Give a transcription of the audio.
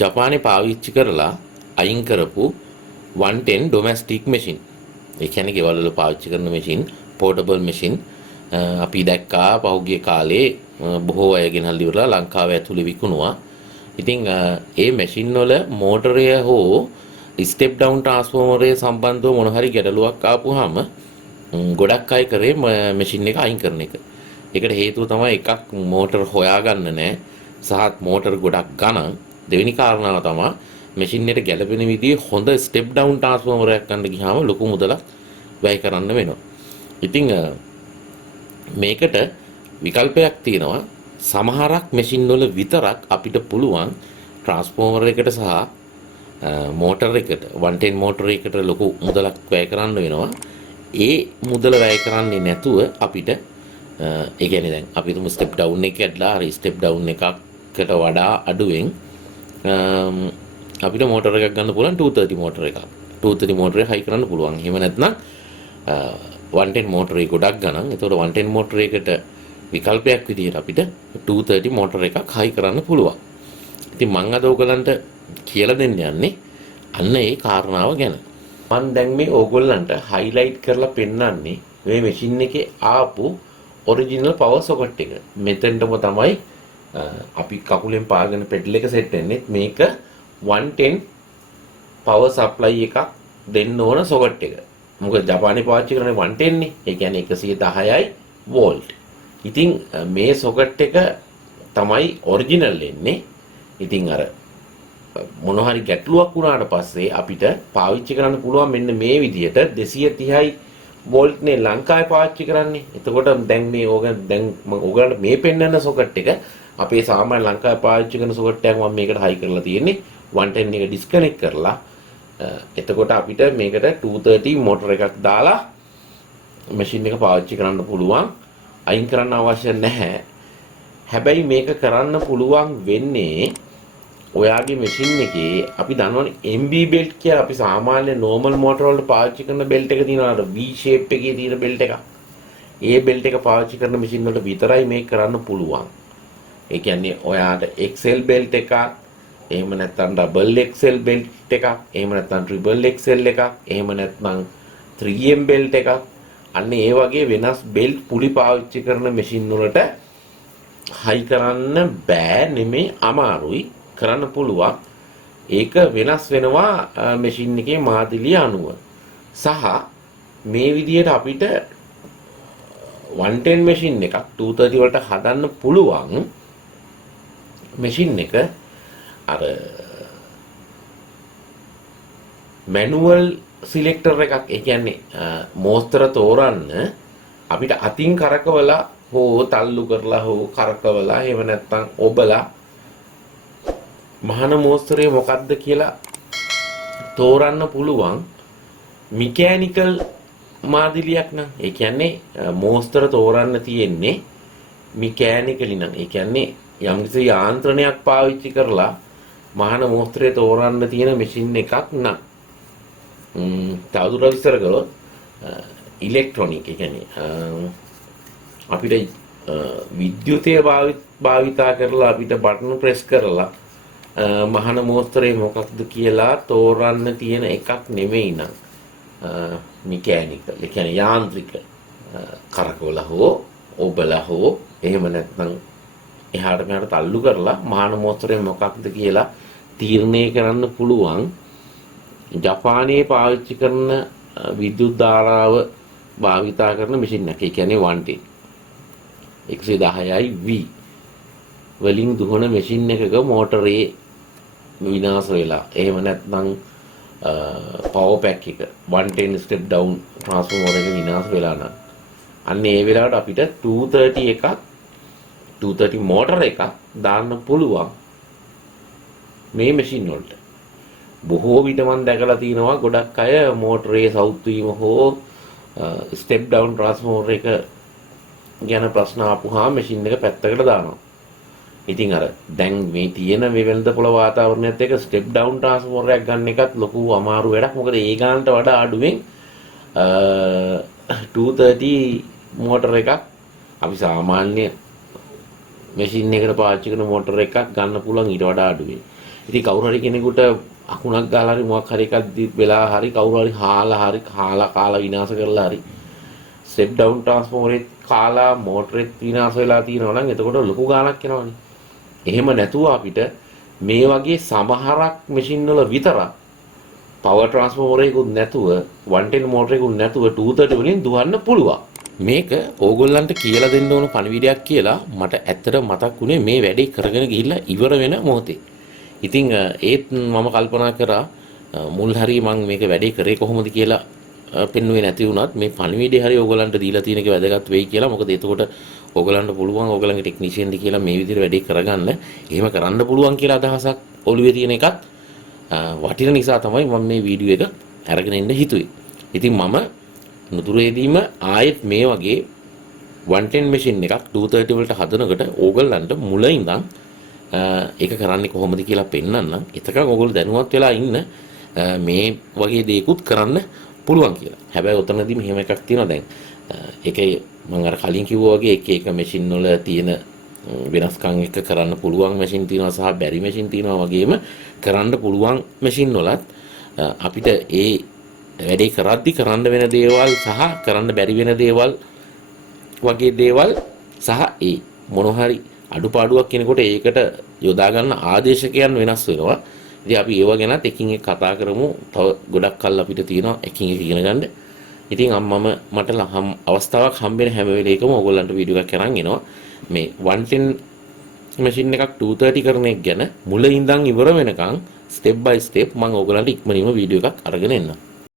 ජපානයේ පාවිච්චි කරලා අයින් කරපු 110 ඩොමැස්ටික් මැෂින්. ඒ කියන්නේ ගෙවල් වල පාවිච්චි කරන මැෂින්, පෝටබල් මැෂින් අපි දැක්කා පහුගිය කාලේ බොහෝ අය ගෙනල්ලා ඉවරලා ලංකාව ඇතුලේ විකුණුවා. ඉතින් ඒ මැෂින් වල මෝටරය හෝ ස්ටෙප් ඩවුන් ට්‍රාන්ස්ෆෝමරය සම්බන්ධව මොන හරි ගැටලුවක් ආපුවාම ගොඩක් අය කරේ මැෂින් එක අයින් කරන එක. ඒකට හේතුව තමයි එකක් මෝටර හොයාගන්න නැහැ සහ මෝටර ගොඩක් ගණන්. දෙවෙනි කාරණාව තමයි මැෂින් එකට ගැළපෙන විදිහේ හොඳ ස්ටෙප් ඩවුන් ට්‍රාන්ස්ෆෝමරයක් ගන්න ගියාම ලොකු මුදලක් වැය කරන්න වෙනවා. ඉතින් මේකට විකල්පයක් තියෙනවා. සමහරක් මැෂින් වල විතරක් අපිට පුළුවන් ට්‍රාන්ස්ෆෝමර් එකට සහ මෝටර එකට 110 මෝටර එකට ලොකු මුදලක් වැය කරන්න වෙනවා. ඒ මුදල වැය කරන්නේ නැතුව අපිට ඒ කියන්නේ දැන් අපි තුමු ස්ටෙප් ඩවුන් එක ඇදලා හරි ස්ටෙප් ඩවුන් එකකට වඩා අඩුවෙන් අපිට මෝටර එකක් ගන්න පුළුවන් 230 මෝටර එකක්. 230 මෝටර එක හයි කරන්න පුළුවන්. එහෙම නැත්නම් 110 මෝටර එක ගොඩක් ගණන්. ඒතකොට 110 මෝටර එකට විකල්පයක් විදිහට අපිට 230 මෝටර එකක් හයි කරන්න පුළුවන්. ඉතින් මම අද ඔයගලන්ට කියලා දෙන්න යන්නේ අන්න ඒ කාරණාව ගැන. මම දැන් මේ ඕගොල්ලන්ට හයිලයිට් කරලා පෙන්නන්නේ මේ මැෂින් එකේ ආපු ඔරිජිනල් පවර් සොකට් එක. මෙතෙන්ටම තමයි අපි කකුලෙන් පාගෙන පෙඩල් එක සෙට් වෙන්නේ. මේක 110 පවර් සප්ලයි එකක් දෙන්න ඕන සොකට් එක. මොකද ජපානයේ පාවිච්චි කරන්නේ 110 නේ. ඒ කියන්නේ 110යි වෝල්ට්. ඉතින් මේ සොකට් එක තමයි ඔරිජිනල් එන්නේ. ඉතින් අර මොන හරි ගැටලුවක් වුණාට පස්සේ අපිට පාවිච්චි කරන්න පුළුවන් මෙන්න මේ විදිහට 230යි වෝල්ට් නේ ලංකාවේ පාවිච්චි කරන්නේ. එතකොට දැන් මේ ඕගලන්ට මේ පෙන්වන සොකට් එක අපේ සාමාන්‍ය ලංකාවේ පාවිච්චි කරන සොකට් එකක් මම මේකට හයි කරලා තියෙන්නේ. 110 එක ඩිස්කනෙක්ට් කරලා එතකොට අපිට මේකට 230 මෝටර එකක් දාලා මැෂින් එක පාවිච්චි කරන්න පුළුවන්. අයින් කරන්න අවශ්‍ය නැහැ. හැබැයි මේක කරන්න පුළුවන් වෙන්නේ ඔයාගේ මැෂින් එකේ අපි දන්නවනේ MB බෙල්ට් කියලා අපි සාමාන්‍ය normal motor වලට පාවිච්චි කරන බෙල්ට් එක තියෙනවා V shape එකේ තියෙන බෙල්ට් එක. ඒ බෙල්ට් එක පාවිච්චි කරන මැෂින් වලට විතරයි මේක කරන්න පුළුවන්. ඒ කියන්නේ ඔයාට XL බෙල්ට් එකක්, එහෙම නැත්නම් double XL බෙල්ට් එකක්, එහෙම නැත්නම් triple XL එකක්, එහෙම නැත්නම් 3M බෙල්ට් එකක්, අන්න ඒ වගේ වෙනස් බෙල්ට් පුලි පාවිච්චි කරන මැෂින් වලට හයි කරන්න බෑ නෙමෙයි අමාරුයි. කරන්න පුළුවන්. ඒක වෙනස් වෙනවා මැෂින් එකේ මාදිලිය අනුව. සහ මේ විදිහට අපිට 110 මැෂින් එකක් 230 වලට හදන්න පුළුවන් මැෂින් එක අර මැනුවල් සිලෙක්ටර් එකක්. ඒ කියන්නේ මෝස්තර තෝරන්න අපිට අතින් කරකවලා හෝ තල්ලු කරලා හෝ කරකවලා එහෙම නැත්නම් ඔබලා මහන මෝස්තරේ මොකක්ද කියලා තෝරන්න පුළුවන් මිකෑනිකල් මාදිලියක් නම්. ඒ කියන්නේ මෝස්තර තෝරන්න තියෙන්නේ මිකෑනිකලි නම්. ඒ කියන්නේ යම්කිසි යාන්ත්‍රණයක් පාවිච්චි කරලා මහන මෝස්තරේ තෝරන්න තියෙන මැෂින් එකක් නම් තවදුරටත් විස්තර කළොත් ඉලෙක්ට්‍රොනික. ඒ කියන්නේ අපිට විද්‍යුතය භාවිතා කරලා අපිට බටන් ප්‍රෙස් කරලා මහන මෝස්තරේ මොකක්ද කියලා තෝරන්න තියෙන එකක් නෙමෙයි නම් මිකෑනිකල්. ඒ කියන්නේ යාන්ත්‍රික කරකවලා හෝ ඔබලා හෝ එහෙම නැත්නම් එහාට මෙහාට තල්ලු කරලා මහන මෝස්තරේ මොකක්ද කියලා තීරණය කරන්න පුළුවන් ජපානයේ පාවිච්චි කරන විද්‍යුත් ධාරාව භාවිතා කරන මැෂින් එක. ඒ කියන්නේ 110 110යි V වලින් දුවන මැෂින් එකක මෝටරේ විනාශ වෙලා එහෙම නැත්නම් පවර් පැක් එක 110 ස්ටෙප් ඩවුන් ට්‍රාන්ස්ෆෝමර් එක විනාශ වෙලා නම් අන්න ඒ වෙලාවට අපිට 230 එකක් 230 මෝටර එකක් දාන්න පුළුවන් මේ මැෂින් වලට. බොහෝ විට මම දැකලා තියෙනවා ගොඩක් අය මෝටරේ සවුත් වීම හෝ ස්ටෙප් ඩවුන් ට්‍රාන්ස්ෆෝමර් එක ගැන ප්‍රශ්න ආපුහා මැෂින් එක පැත්තකට දානවා. ඉතින් අර දැන් මේ තියෙන මේ වෙළඳපොළ වාතාවරණයත් එක්ක ස්ටෙප් ඩවුන් ට්‍රාන්ස්ෆෝමර් එකක් ගන්න එකත් ලොකු අමාරු වැඩක්. මොකද ඒ ගානට වඩා අඩුවෙන් 230 මෝටර එකක් අපි සාමාන්‍ය මැෂින් එකකට පාවිච්චි කරන මෝටර එකක් ගන්න පුළුවන් ඊට වඩා අඩුවෙන්. ඉතින් කවුරු හරි කෙනෙකුට අකුණක් ගාලා හරි මොකක් හරි එකක් වෙලා හරි කවුරු හරි හරි කාලා විනාශ කරලා හරි ස්ටෙප් ඩවුන් ට්‍රාන්ස්ෆෝමරේ කාලා මෝටරෙත් විනාශ වෙලා තියෙනවා නම් එතකොට ලොකු ගාණක් එනවනේ. එහෙම නැතුව අපිට මේ වගේ සමහරක් මැෂින් වල විතරක් පවර් ට්‍රාන්ස්ෆෝමරේකුත් නැතුව 110 මෝටරේකුත් නැතුව 230 වලින් දුවන්න පුළුවන්. මේක ඕගොල්ලන්ට කියලා දෙන්න ඕන පණිවිඩයක් කියලා මට ඇත්තට මතක් වුණේ මේ වැඩේ කරගෙන ගිහිල්ලා ඉවර වෙන මොහොතේ. ඉතින් ඒත් මම කල්පනා කරා මුල් හරිය මම මේක වැඩේ කරේ කොහොමද කියලා පෙන්වුවේ නැති වුණත් මේ පණිවිඩය හරිය ඕගොල්ලන්ට දීලා තියෙන එක වැදගත් වෙයි කියලා. මොකද එතකොට ඕගොල්ලන්ට පුළුවන් ඕගොල්ලන්ගේ ටෙක්නීෂියන්ද කියලා මේ විදිහට වැඩේ කරගන්න. එහෙම කරන්න පුළුවන් කියලා අදහසක් ඔළුවේ තියෙන එකත් වටින නිසා තමයි මම මේ වීඩියෝ එක අරගෙන ඉන්න හිතුවේ. ඉතින් මම නුදුරේදීම ආයෙත් මේ වගේ 110 මැෂින් එකක් 230 වලට හදනකොට ඕගොල්ලන්ට මුල ඉඳන් ඒක කරන්නේ කොහොමද කියලා පෙන්නන්නම්. එතකන් ඕගොල්ලෝ දැනුවත් වෙලා ඉන්න මේ වගේ දේකුත් කරන්න පුළුවන් කියලා. හැබැයි උතනදී මෙහෙම එකක් තියෙනවා දැන්. ඒකේ මම අර කලින් කිව්වා වගේ එක මැෂින් වල තියෙන වෙනස්කම් එක කරන්න පුළුවන් මැෂින් තියෙනවා සහ බැරි මැෂින් තියෙනවා වගේම කරන්න පුළුවන් මැෂින් වලත් අපිට ඒ වැඩේ කරද්දි කරන්න වෙන දේවල් සහ කරන්න බැරි වෙන දේවල් වගේ දේවල් සහ ඒ මොන හරි අඩුපාඩුවක් කෙනෙකුට ඒකට යොදා ගන්න ආදේශකයන් වෙනස් වෙනවා. ඉතින් අපි ඒව ගැනත් එකින් එක කතා කරමු. තව ගොඩක් කල් අපිට තියෙනවා එකින් එක ඉගෙන ගන්න. ඉතින් මට අවස්ථාවක් හම්බෙන හැම වෙලේකම ඕගොල්ලන්ට වීඩියෝ එකක් කරන් එනවා. මේ 110 මැෂින් එකක් 230 කරන එක ගැන මුල ඉඳන් ඉවර වෙනකන් ස්ටෙප් බයි ස්ටෙප් මම ඕගොල්ලන්ට ඉක්මනින්ම වීඩියෝ එකක් අරගෙන එන්නම්.